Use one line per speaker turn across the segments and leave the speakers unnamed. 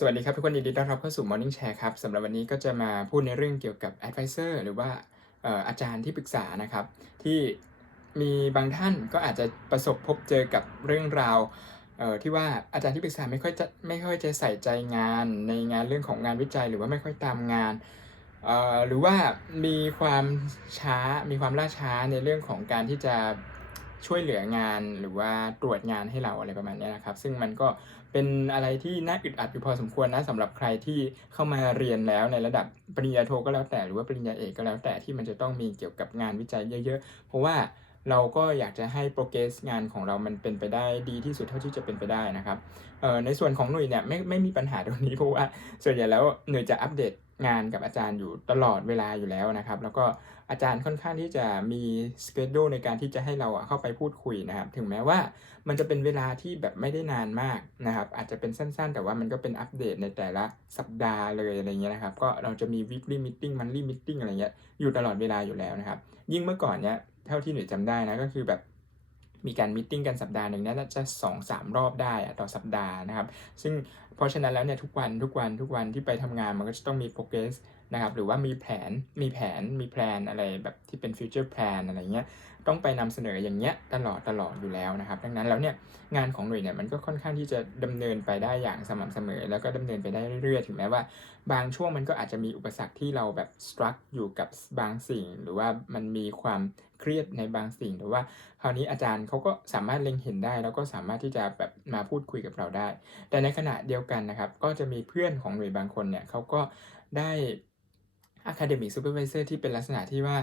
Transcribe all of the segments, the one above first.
สวัสดีครับทุกคนยินดีต้อนรับเข้าสู่ Morning Share ครับสำหรับวันนี้ก็จะมาพูดในเรื่องเกี่ยวกับ Advisor หรือว่าอาจารย์ที่ปรึกษานะครับ ที่มีบางท่านก็อาจจะประสบพบเจอกับเรื่องราวที่ว่าอาจารย์ที่ปรึกษาไม่ค่อยจะไม่ค่อยจะใส่ใจงานในงานเรื่องของงานวิจัย หรือว่าไม่ค่อยตามงาน หรือว่ามีความช้ามีความล่าช้าในเรื่องของการที่จะ ช่วยเหลืองานหรือว่าตรวจงานให้เราอะไรประมาณนี้นะครับ ซึ่งมันก็เป็นอะไรที่น่าอึดอัดอยู่พอสมควรนะสำหรับใครที่เข้ามาเรียนแล้วในระดับปริญญาโทก็แล้วแต่หรือว่าปริญญาเอกก็แล้วแต่ที่มันจะต้องมีเกี่ยวกับงานวิจัยเยอะๆ เพราะว่าเราก็อยากจะให้โปรเกรสงานของเรามันเป็นไปได้ดีที่สุดเท่าที่จะเป็นไปได้นะครับในส่วนของหน่วยเนี่ยไม่ไม่มีปัญหาตรงนี้เพราะว่าส่วนใหญ่แล้วหน่วยจะอัปเดต งานกับอาจารย์อยู่ตลอดเวลาอยู่แล้วนะครับ แล้วก็อาจารย์ค่อนข้างที่จะมีสเกจดูในการที่จะให้เราเข้าไปพูดคุยนะครับ ถึงแม้ว่ามันจะเป็นเวลาที่แบบไม่ได้นานมากนะครับ อาจจะเป็นสั้นๆ แต่ว่ามันก็เป็นอัปเดตในแต่ละสัปดาห์เลยอะไรเงี้ยนะครับ ก็เราจะมี weekly meeting monthly meeting อะไรเงี้ยอยู่ตลอดเวลาอยู่แล้วนะครับ ยิ่งเมื่อก่อนเนี้ยเท่าที่หนูจำได้นะก็คือแบบ มีการมิ팅กันสัปดาห์หนึ่งน่าจะสองสามรอบได้ต่อสัปดาห์นะครับ ซึ่งเพราะฉะนั้นแล้วเนี่ยทุกวันทุกวันทุกวันที่ไปทำงานมันก็จะต้องมีโปรเกรส นะครับหรือว่ามีแผนมีแผนมีแพลนอะไรแบบที่เป็น future plan อะไรเงี้ยต้องไปนำเสนออย่างเงี้ยตลอดตลอดอยู่แล้วนะครับ ดังนั้นแล้วเนี่ยงานของหน่วยเนี่ยมันก็ค่อนข้างที่จะดำเนินไปได้อย่างสม่ำเสมอ แล้วก็ดำเนินไปได้เรื่อยๆ ถึงแม้ว่า บางช่วงมันก็อาจจะมีอุปสรรคที่เราแบบ struck อยู่กับบางสิ่ง หรือว่ามันมีความเครียดในบางสิ่ง หรือว่าคราวนี้อาจารย์เขาก็สามารถเล็งเห็นได้ แล้วก็สามารถที่จะแบบมาพูดคุยกับเราได้ แต่ในขณะเดียวกันนะครับ ก็จะมีเพื่อนของหน่วยบางคนเนี่ยเขาก็ได้ Academic Supervisor ที่เป็นลักษณะที่ว่า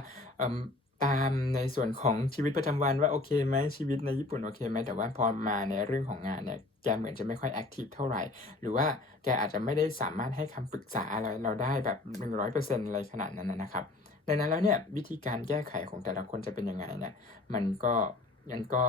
ตามในส่วนของชีวิตประจำวันว่าโอเคไหมชีวิตในญี่ปุ่นโอเคไหมแต่ว่าพอมาในเรื่องของงานเนี่ยแกเหมือนจะไม่ค่อยแอคทีฟเท่าไหร่ หรือว่าแกอาจจะไม่ได้สามารถให้คำปรึกษาอะไรเราได้แบบ 100%อะไรขนาดนั้นนะนะครับ ดังนั้นแล้วเนี่ยวิธีการแก้ไขของแต่ละคนจะเป็นยังไงเนี่ยมันก็ มันก็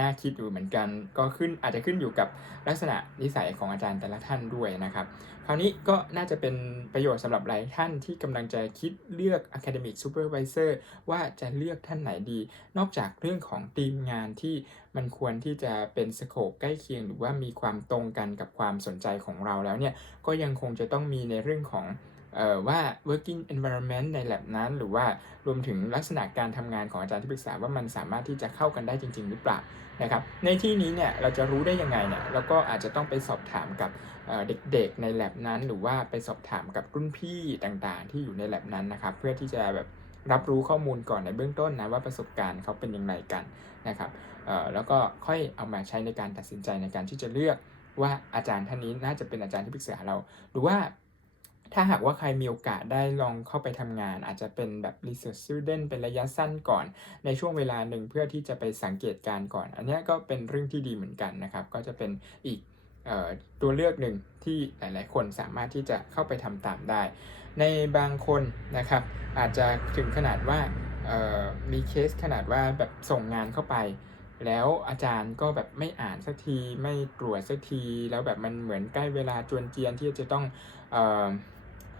น่าคิดอยู่เหมือนกัน ก็ขึ้นอาจจะขึ้นอยู่กับลักษณะนิสัยของอาจารย์แต่ละท่านด้วยนะครับ คราวนี้ก็น่าจะเป็นประโยชน์สำหรับหลายท่านที่กำลังจะคิดเลือก Academic Supervisor ว่าจะเลือกท่านไหนดี นอกจากเรื่องของทีมงานที่มันควรที่จะเป็นสโคปใกล้เคียง หรือว่ามีความตรงกันกับความสนใจของเราแล้วเนี่ยก็ยังคงจะต้องมีในเรื่องของ ว่า working environment ใน lab นั้น หรือว่ารวมถึงลักษณะการทำงานของอาจารย์ที่ปรึกษาว่ามันสามารถที่จะเข้ากันได้จริง ๆ หรือเปล่านะครับในที่นี้เนี่ยเราจะรู้ได้ยังไงเนี่ยเราก็อาจจะต้องไปสอบถามกับเด็กๆใน lab นั้น หรือว่าไปสอบถามกับรุ่นพี่ต่างๆ ที่อยู่ใน lab นั้นนะครับเพื่อที่จะแบบรับรู้ข้อมูลก่อนในเบื้องต้นนะว่าประสบการณ์เขาเป็นยังไงกันนะครับแล้วก็ค่อยเอามาใช้ในการตัดสินใจในการที่จะเลือกว่าอาจารย์ท่านนี้น่าจะเป็นอาจารย์ที่ปรึกษาเรา หรือว่า ถ้าหากว่าใครมีโอกาสได้ลองเข้าไปทำงาน อาจจะเป็นแบบ research student เป็นระยะสั้นก่อน ในช่วงเวลาหนึ่งเพื่อที่จะไปสังเกตการณ์ก่อน อันนี้ก็เป็นเรื่องที่ดีเหมือนกันนะครับ ก็จะเป็นอีกออตัวเลือกหนึ่งที่หลาย ๆ คนสามารถที่จะเข้าไปทำตามได้ ในบางคนนะครับอาจจะถึงขนาดว่ามีเคสขนาดว่าแบบส่งงานเข้าไป แล้วอาจารย์ก็แบบไม่อ่านสักทีไม่ตรวจสักที แล้วแบบมันเหมือนใกล้เวลาจวนเจียนที่จะต้อง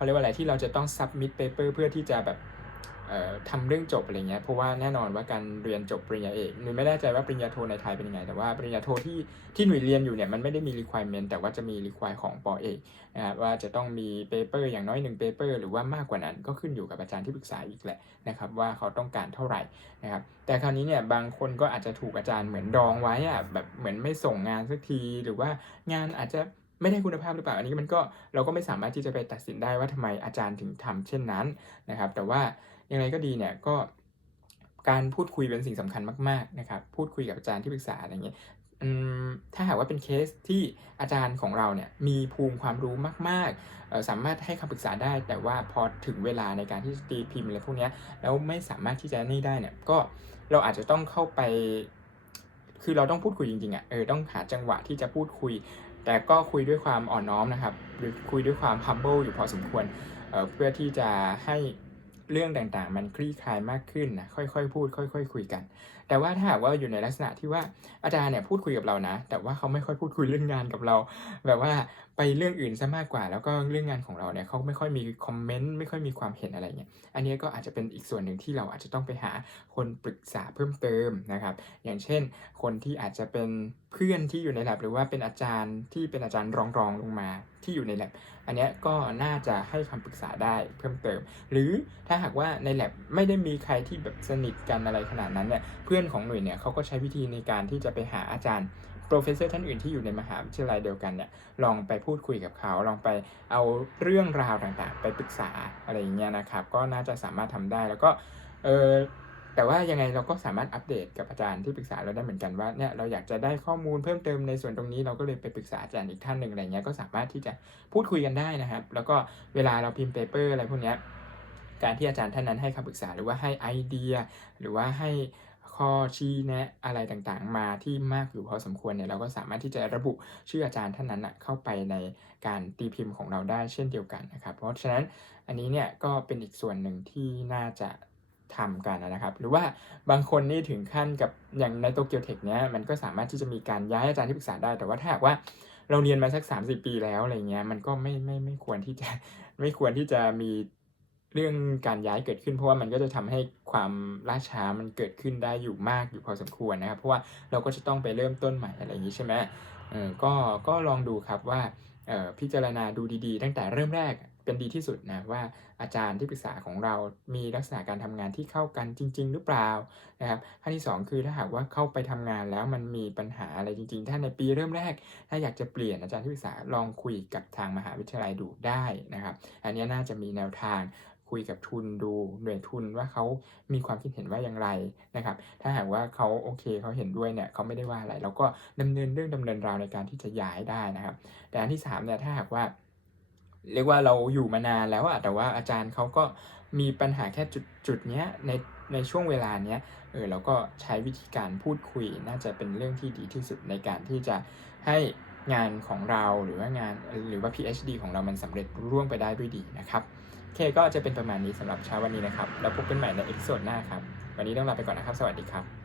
เอ่อเขาเรียกว่าอะไรที่เราจะต้อง submit paper เพื่อที่จะแบบทำเรื่องจบอะไรเงี้ยเพราะว่าแน่นอนว่าการเรียนจบปริญญาเอกหนูไม่แน่ใจว่าปริญญาโทในไทยเป็นยังไง แต่ว่าปริญญาโทที่ที่หนูเรียนอยู่เนี่ยมันไม่ได้มี requirement แต่ว่าจะมี require ของปอเอกนะครับว่าจะต้องมี paper อย่างน้อย1 paper หรือว่ามากกว่านั้นก็ขึ้นอยู่กับอาจารย์ที่ปรึกษาอีกแหละนะครับว่าเขาต้องการเท่าไหร่นะครับแต่คราวนี้เนี่ยบางคนก็อาจจะถูกอาจารย์เหมือนดองไว้อะแบบเหมือนไม่ส่งงานสักทีหรือว่างานอาจจะ ไม่ได้คุณภาพหรือเปล่า อันนี้มันก็เราก็ไม่สามารถที่จะไปตัดสินได้ว่าทำไมอาจารย์ถึงทำเช่นนั้นนะครับ แต่ว่าอย่างไรก็ดีเนี่ยก็การพูดคุยเป็นสิ่งสำคัญมากๆนะครับ พูดคุยกับอาจารย์ที่ปรึกษาอะไรเงี้ยถ้าหากว่าเป็นเคสที่อาจารย์ของเราเนี่ยมีภูมิความรู้มากๆ สามารถให้คำปรึกษาได้ แต่ว่าพอถึงเวลาในการที่จะตีพิมพ์อะไรพวกนี้แล้วไม่สามารถที่จะนี่ได้เนี่ยก็เราอาจจะต้องเข้าไป คือเราต้องพูดคุยจริงๆอะเออต้องหาจังหวะที่จะพูดคุย แต่ก็คุยด้วยความอ่อนน้อมนะครับหรือคุยด้วยความ humble อยู่พอสมควรเเพื่อที่จะให้เรื่องต่างๆ มันคลี่คลายมากขึ้นนะค่อยๆ พูด ค่อยๆคุยกัน แต่ว่าถ้าหากว่าอยู่ในลักษณะที่ว่าอาจารย์เนี่ยพูดคุยกับเรานะ แต่ว่าเขาไม่ค่อยพูดคุยเรื่องงานกับเรา แบบว่าไปเรื่องอื่นซะมากกว่า แล้วก็เรื่องงานของเราเนี่ยเขาไม่ค่อยมีคอมเมนต์ไม่ค่อยมีความเห็นอะไรเงี้ยอันนี้ก็อาจจะเป็นอีกส่วนหนึ่งที่เราอาจจะต้องไปหาคนปรึกษาเพิ่มเติมนะครับ อย่างเช่น คนที่อาจจะเป็น พื่อนที่อยู่ใน lab หรือว่าเป็นอาจารย์ที่เป็นอาจารย์รองรองลงมาที่อยู่ใน lab อันนี้ก็น่าจะให้คำปรึกษาได้เพิ่มเติม หรือถ้าหากว่าใน lab ไม่ได้มีใครที่แบบสนิทกันอะไรขนาดนั้นเนี่ยเพื่อนของหน่วยเนี่ยเขาก็ใช้วิธีในการที่จะไปหาอาจารย์โปรเฟสเซอร์ท่านอื่นที่อยู่ในมหาวิทยาลัยเดียวกันเนี่ยลองไปพูดคุยกับเขา ลองไปเอาเรื่องราวต่างๆ ไปปรึกษาอะไรอย่างเงี้ยนะครับ ก็น่าจะสามารถทำได้แล้วก็เออ แต่ว่ายังไงเราก็สามารถอัปเดตกับอาจารย์ที่ปรึกษาเราได้เหมือนกันว่าเนี่ยเราอยากจะได้ข้อมูลเพิ่มเติมในส่วนตรงนี้เราก็เลยไปปรึกษาอาจารย์อีกท่านหนึ่งอะไรเงี้ยก็สามารถที่จะพูดคุยกันได้นะครับ แล้วก็เวลาเราพิมพ์เปเปอร์อะไรพวกเนี้ยการที่อาจารย์ท่านนั้นให้คำปรึกษาหรือว่าให้ไอเดีย หรือว่าให้ข้อชี้แนะอะไรต่างๆ มาที่มากอยู่พอสมควรเนี่ยเราก็สามารถที่จะระบุชื่ออาจารย์ท่านนั้นนะเข้าไปในการตีพิมพ์ของเราได้เช่นเดียวกันนะครับ เพราะฉะนั้นอันนี้เนี่ยก็เป็นอีกส่วนหนึ่งที่น่าจะ ทำกันนะครับ หรือว่าบางคนนี่ถึงขั้นกับอย่างในโตเกียวเทคเนี้ยมันก็สามารถที่จะมีการย้ายอาจารย์ที่ปรึกษาได้ แต่ว่าถ้าหากว่าเราเรียนมาสัก 30 ปีแล้วอะไรเงี้ยมันก็ไม่ไม่ไม่ควรที่จะไม่ควรที่จะมีเรื่องการย้ายเกิดขึ้น เพราะว่ามันก็จะทำให้ความล่าช้ามันเกิดขึ้นได้อยู่มากอยู่พอสมควรนะครับ เพราะว่าเราก็จะต้องไปเริ่มต้นใหม่อะไรอย่างนี้ใช่ไหมเออก็ก็ลองดูครับว่าเออพิจารณาดูดีๆ ตั้งแต่เริ่มแรก เป็นดีที่สุดนะว่าอาจารย์ที่ปรึกษาของเรามีลักษณะการทำงานที่เข้ากันจริง ๆ หรือเปล่านะครับขั้นที่ 2 คือถ้าหากว่าเข้าไปทำงานแล้วมันมีปัญหาอะไรจริง ๆ ถ้าในปีเริ่มแรก ถ้าอยากจะเปลี่ยนอาจารย์ที่ปรึกษาลองคุยกับทางมหาวิทยาลัยดูได้นะครับ อันนี้น่าจะมีแนวทางคุยกับทุนดูหน่วยทุนว่าเขามีความคิดเห็นว่าอย่างไรนะครับ ถ้าหากว่าเขาโอเคเขาเห็นด้วยเนี่ยเขาไม่ได้ว่าอะไรเราก็ดำเนินเรื่องดำเนินราวในการที่จะย้ายได้นะครับ แต่อันที่สามเนี่ยถ้าหากว่า เรียกว่าเราอยู่มานานแล้วอะแต่ว่าอาจารย์เขาก็มีปัญหาแค่จุดจุดเนี้ยในในช่วงเวลาเนี้ยเออเราก็ใช้วิธีการพูดคุยน่าจะเป็นเรื่องที่ดีที่สุดในการที่จะให้งานของเราหรือว่างานหรือว่า PhD ของเรามันสำเร็จร่วงไปได้ด้วยดีนะครับโอเคก็จะเป็นประมาณนี้สำหรับเช้าวันนี้นะครับ แล้วพบกันใหม่ในเอพิโซดหน้าครับ วันนี้ต้องลาไปก่อนนะครับ สวัสดีครับ